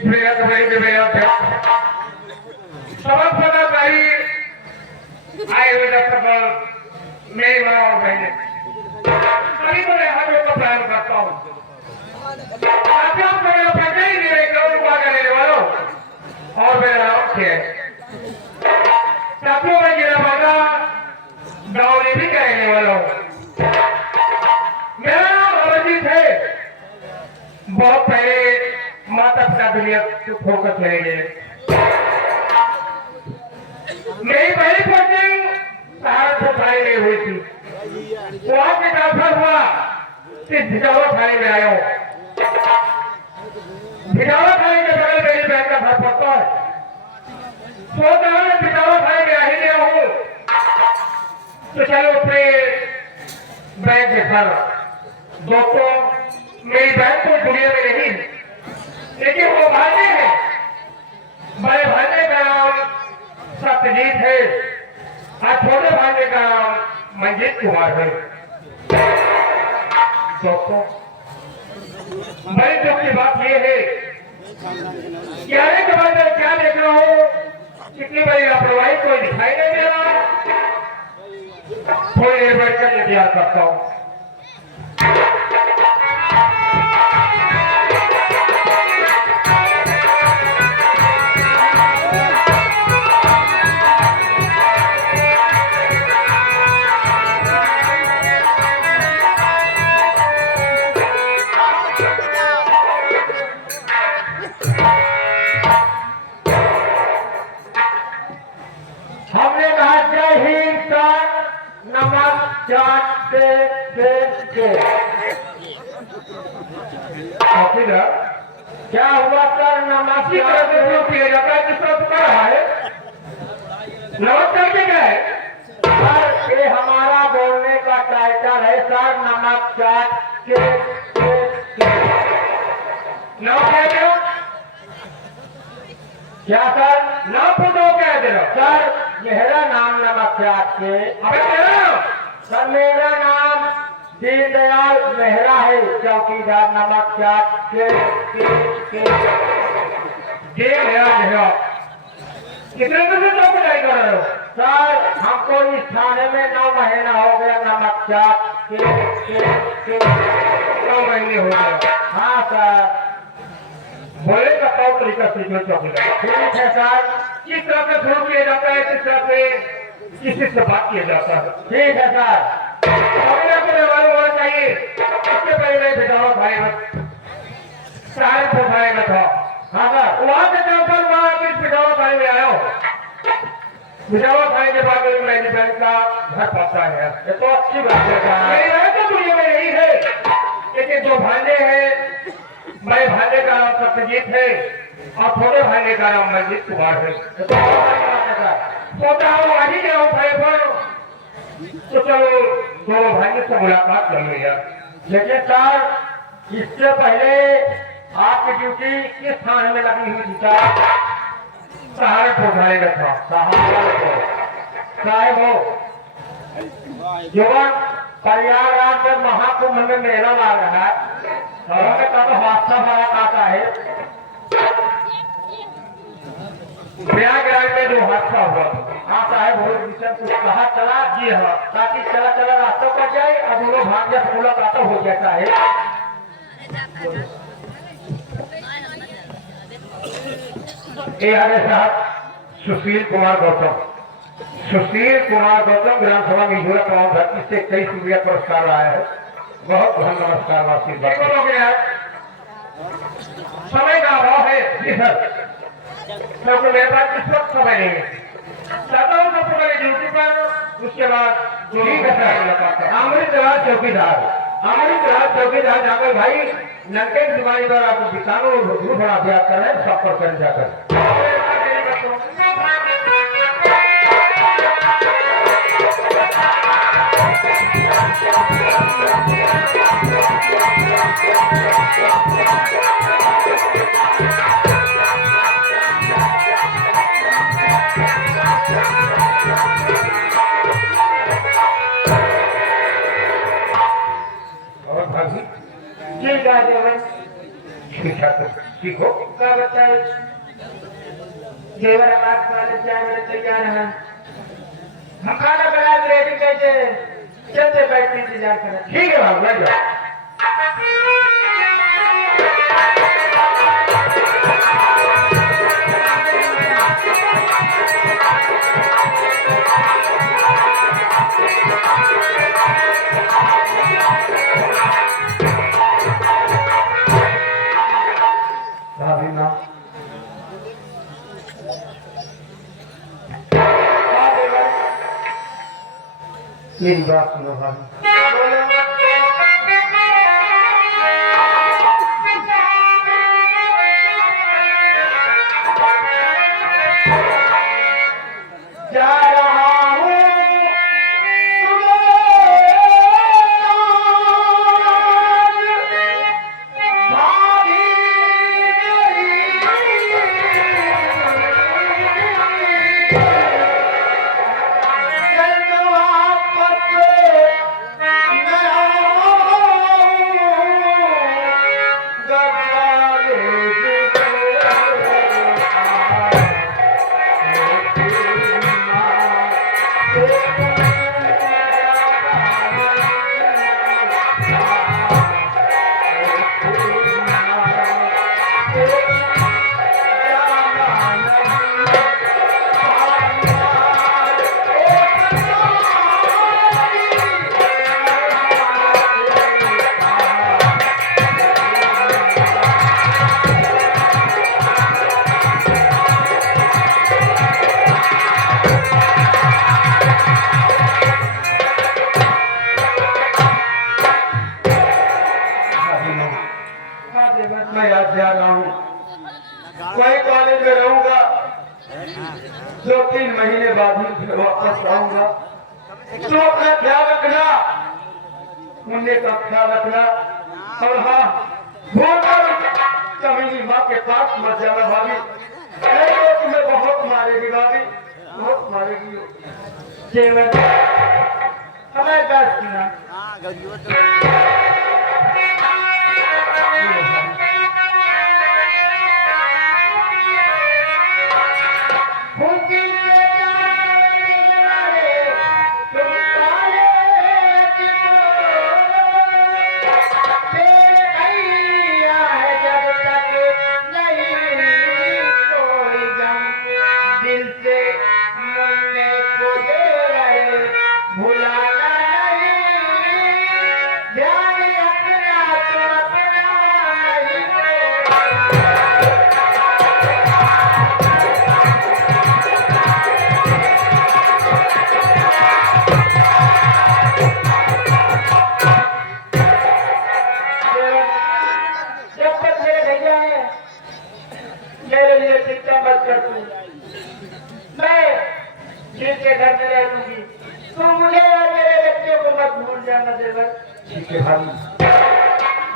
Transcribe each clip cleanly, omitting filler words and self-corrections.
प्रियत वही विवेक है सबक पता भाई आए हुए डॉक्टर पर मेरी माँ और बहने सभी को मैं हर का प्लान करता हूँ आप मेरे पैसे ही मेरे करोड़ करने वालों और मेरा नाम है साथियों में गिरा बागा गाँव भी कहने वालों मेरा नाम अवजीत है बहुत पहले माता पिता दुनिया से फोकस ले गए मेरी पहली कोचिंग सहारनपुर थाने में हुई थी वहां से ट्रांसफर हुआ फिर भिजावर थाने में आया हूँ भिजावर थाने के बगल मेरी बहन का घर पड़ता है सोचा मैं भिजावर थाने में आ ही गया हूँ तो चलो अपने बैग में भर दोस्तों मेरी बहन तो दुनिया में नहीं लेकिन वो भाने हैं बड़े भाने का नाम सत्यजीत है और छोटे भाने का नाम मंजीत कुमार है दोस्तों बड़ी दुख की बात यह है क्या है कि मैं क्या देख रहा हूँ कितनी बड़ी लापरवाही कोई दिखाई नहीं दे रहा थोड़ी देर बैठकर इंतजार करता हूँ क्या हुआ सर नमस्कार किया जाता है किस तरह कर रहा है नमस्कार क्या है सर ये हमारा बोलने का टाइटल है सर नमस्कार के नमस्कार क्या सर नाम पूछो क्या दे रहा सर मेरा नाम नमस्कार के अबे तेरा सर मेरा नाम दीनदयाल मेहरा है चौकीदार नमस्कार के मेहरा कितने दिन से चौकीदारी कर रहे हो सर हमको इस थाने में 9 महीना हो गया नमस्कार के 9 महीने हो गया हाँ सर बोले का तौर तरीका सीखो चौकीदार ठीक है सर किस तरह से शुरू किया जाता है किस तरह से किसी से बात किया जाता है ठीक है सर मालूम होना चाहिए इससे पहले मैं भिजावर भाई में सहारनपुर थाने में था हाँ सर वहां से ट्रांसफर हुआ फिर भिजावर थाने में आया हूँ भिजावर थाने के बाद मेरी बहन का घर पड़ता है ये तो अच्छी बात है मेरी बहन तो दुनिया में यही है लेकिन जो भांजे हैं बड़े भांजे का नाम सत्यजीत है और छोटे भांजे का नाम मंजीत कुमार है सोचा हूँ आज ही गया हूँ भाई पर तो चलो दोनों भाइयों से मुलाकात कर लो यार लेकिन सर इससे पहले आपकी ड्यूटी किस थाने में लगी हुई थी सर सहारनपुर थाने में था सहारनपुर साहब हो युवक प्रयागराज के महाकुंभ में मेला लग रहा है तो हादसा बड़ा आता है प्रयागराज में जो हादसा हुआ हाँ साहब बहुत विषय कुछ कहा चला जी हाँ ताकि चला चला रास्तों पर जाए अब लोग भाग जाए मुलाकात हो जाता है ये हमारे साहब सुशील कुमार गौतम विधानसभा में युवा प्रधान धरती से कई सूर्य पुरस्कार आया है बहुत बहुत नमस्कार आशीर्वाद समय का अभाव है जी सर क्योंकि मेरे पास इस वक्त समय नहीं है चाहता हूँ सबसे पहले ड्यूटी पर उसके बाद ठीक है सर अमृतराज चौकीदार जाकर भाई नंके की बीमारी पर आपको किसानों और अभ्यास कर रहे हैं सब पर कर जाकर ठीक है ठीक हो क्या बताए जेवर आवाज वाले चाय मेरे तैयार हैं हम खाना बना के रेडी करके चलते बैठने इंतजार करें ठीक है बाबू लग जाओ भाभी माँ मेरी बात सुनो भाभी जा रहा हूँ भाभी जल्द वापस मैं आऊँ गवाले मैं आज जा रहा हूँ कोई कॉलेज में रहूंगा 2-3 महीने बाद ही फिर वापस आऊंगा तो अपना ख्याल रखना मुन्ने का ख्याल रखना और हाँ भूलकर कमीनी माँ के पास मत जाना भाभी नहीं तो तुम्हें बहुत मारेगी भाभी बहुत मारेगी जेवर हमें बात सुना मेरे लिए चिंता मत कर तू मैं ठीक के घर में रह लूंगी तू मुझे और मेरे बच्चों को मत भूल जाना देवर ठीक है भाभी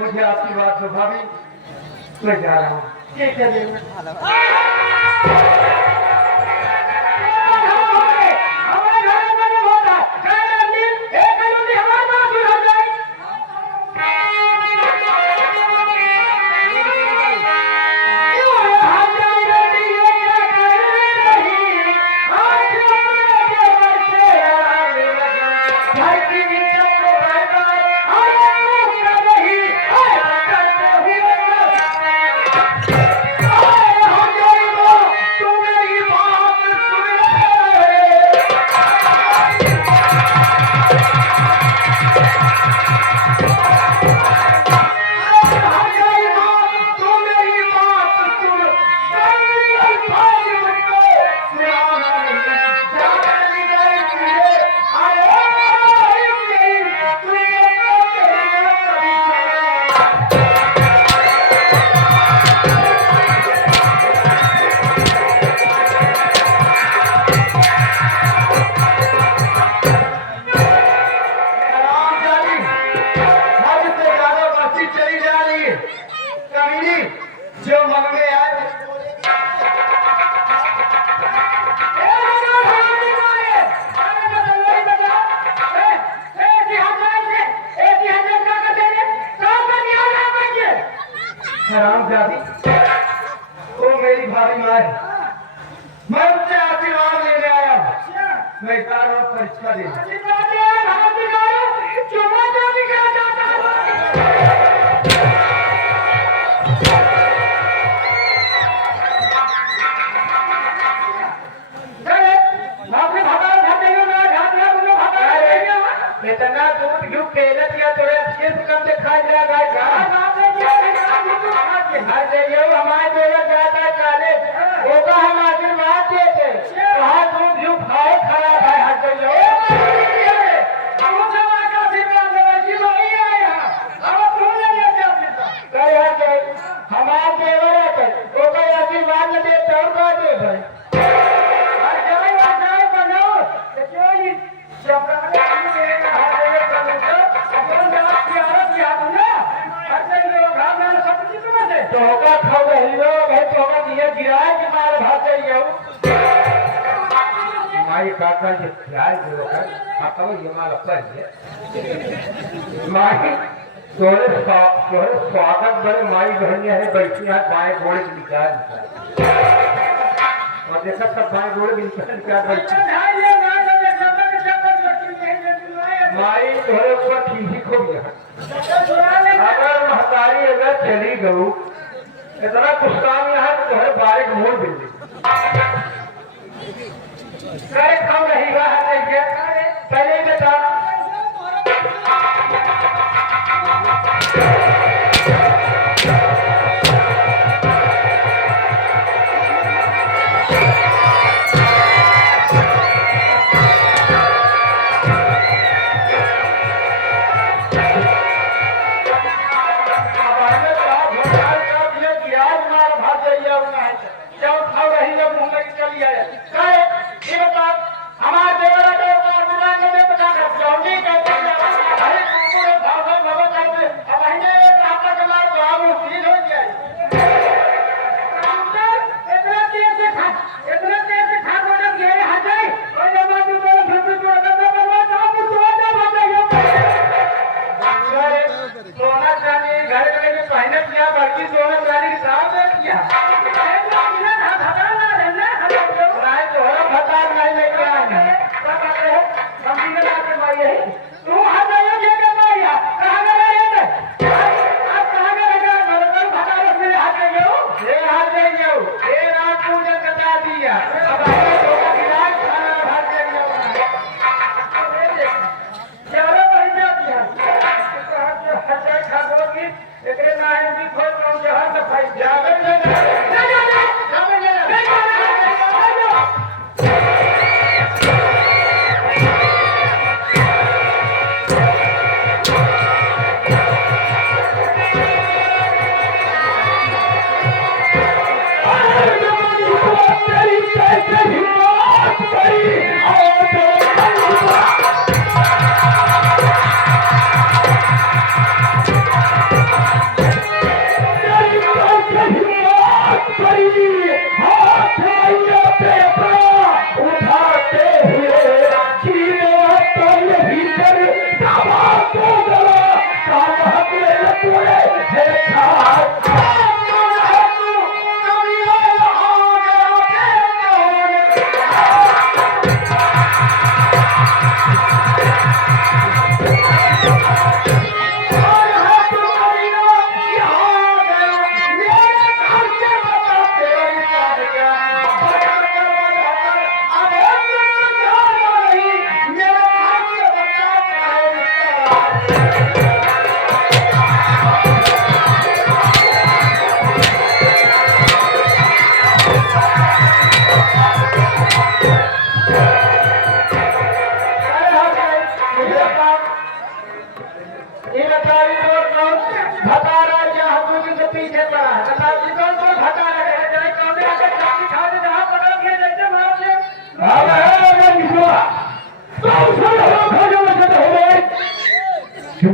मुझे आपकी बात तो भाभी मैं जा रहा हूँ ठीक है देवर हराम जादी, वो मेरी भाभी माँ है। मैं उससे आशीर्वाद लेने आया हूँ। मैं जा रहा हूँ परीक्षा देने। इतना दूध क्यों पेला दिया तोरे किस कम से खा जा गाय हर जगह हमारे देवर जाता है काले वो का हम आशीर्वाद देते कहा दूध क्यों खाए खराब है हर जगह हमारे देवर है वो का आशीर्वाद न दे तो का दे भाई होगा खाओ हीरो भाई तो होगा दिया गिराए कि मार भाग जाइयो माई काका जे ख्याल जो कर काका ये माल पर है माई तोरे स्वागत बड़े माई बहन है बैठी है बाएं घोड़े के निकाल और देखा सब बाएं घोड़े के निकाल बैठी माई तोरे ऊपर ठीक हो गया अगर महतारी अगर चली गऊ इतना कुछ काम यहाँ तो है बारिक मोड़ दे कम नहीं रहा है पहले बता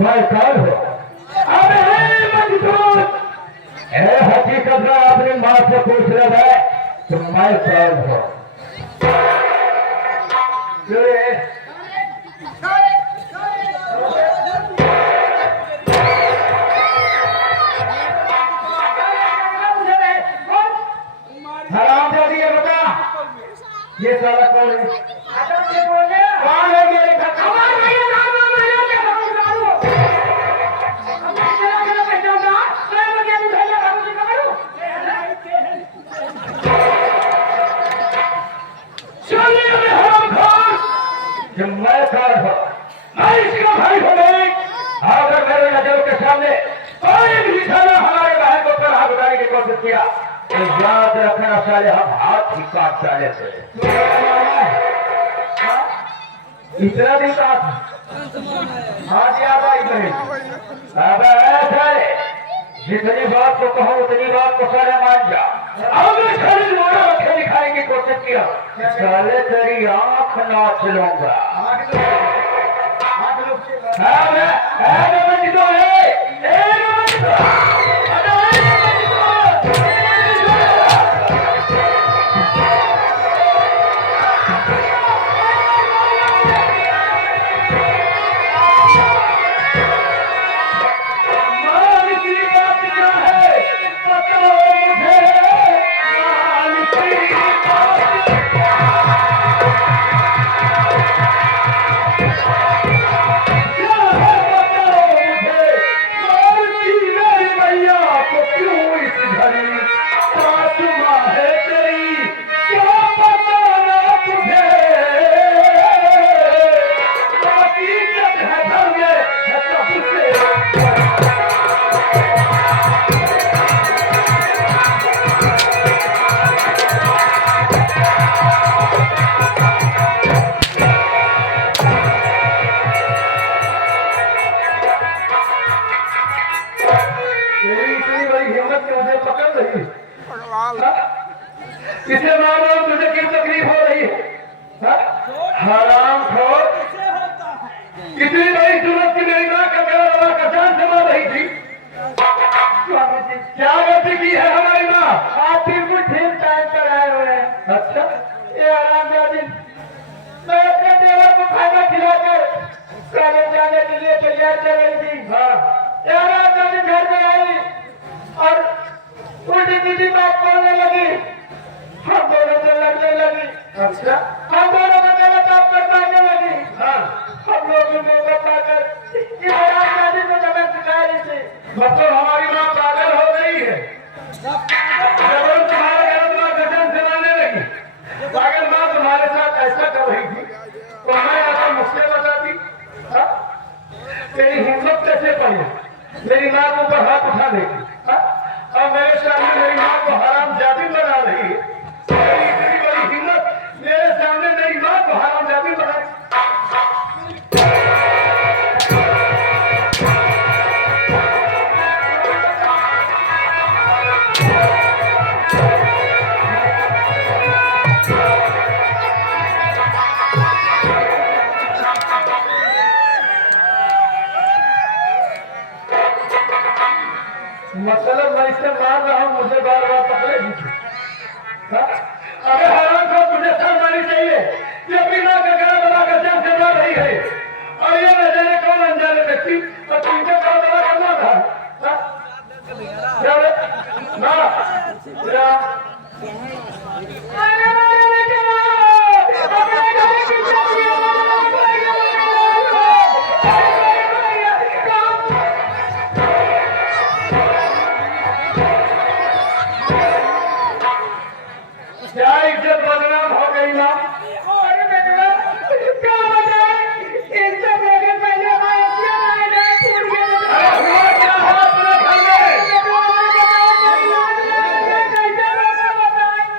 भाई कौन हो? अबे मजदूर हकीकत में अपनी माँ से पूछ रहे है तुम मैं कौन हो? सामने कोई भी साला हमारे बहन को पर हाथ उठाने की कोशिश किया तो याद रखना साले हम हाथ ही काट डाले थे। इतना दिन का हाथ याद आई नहीं। अब ऐसे जितनी बात को कहो उतनी बात को सारे मान जा। अब खाली मोड़ा रखे दिखाने की कोशिश किया साले तेरी आंख नाच लूंगा। इसे मानो तुझे किस तकलीफ हो रही है? हराम खोर कितनी बड़ी जरूरत की मेरी माँ का गला का जान जमा रही थी। क्या गलती की है हमारी माँ? आप बिल्कुल ठीक टाइम पर आए हुए हैं। अच्छा ये आराम दिन मैं अपने देवर को खाना खिलाकर कॉलेज जाने के लिए तैयार कर रही थी। हाँ ये आराम दिन घर में आई और उल्टी सीधी बात बोलने लगी। हम दोनों से लड़ने लगी। अच्छा हम दोनों को गलत आप पर मारने लगी। हाँ हम लोग मौका पाकर ये आराम दिन को जगह सिखा रही थी। मतलब हमारी माँ पागल हो गई है। जब तुम्हारे गलत माँ गजन सुनाने लगी पागल माँ तुम्हारे साथ ऐसा कर रही थी तो मैं अगर मुझसे बताती हाँ? तेरी हिम्मत कैसे पड़ी मेरी माँ के ऊपर हाथ उठा देगी हाँ? और मेरे सामने मेरी माँ को हराम जाती बना रही है। तेरी इतनी बड़ी हिम्मत मेरे सामने मेरी माँ को हराम जाती बना मतलब मैं इससे मार रहा हूँ मुझे बार बार पकड़ेगी हाँ? अरे हराम को तुझे शर्म आनी चाहिए कि अपनी माँ का गला दबाकर जान से मार रही है और ये न जाने कौन अनजाने व्यक्ति और तुमसे गला दबा करना था हाँ? क्या रे? ना क्या? क्या इज्जत बदनाम हो गई ना? अरे बेटा क्या बताएं? इनसे मेरे पहले आए क्या आए छूट गए। अरे हुआ क्या है अपने घर में?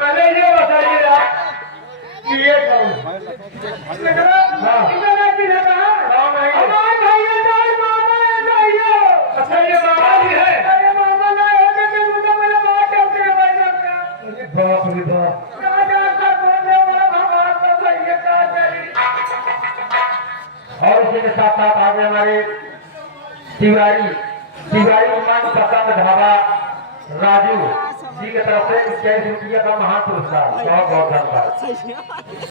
पहले ये बताइए आप कि ये कौन है? अच्छा ये मामा जी है। बाप रे बाप और इसी के साथ साथ आज हमारे तिवारी उमान पसंद ढाबा राजू जी की तरफ से 21 रुपया का महान पुरस्कार बहुत बहुत धन्यवाद।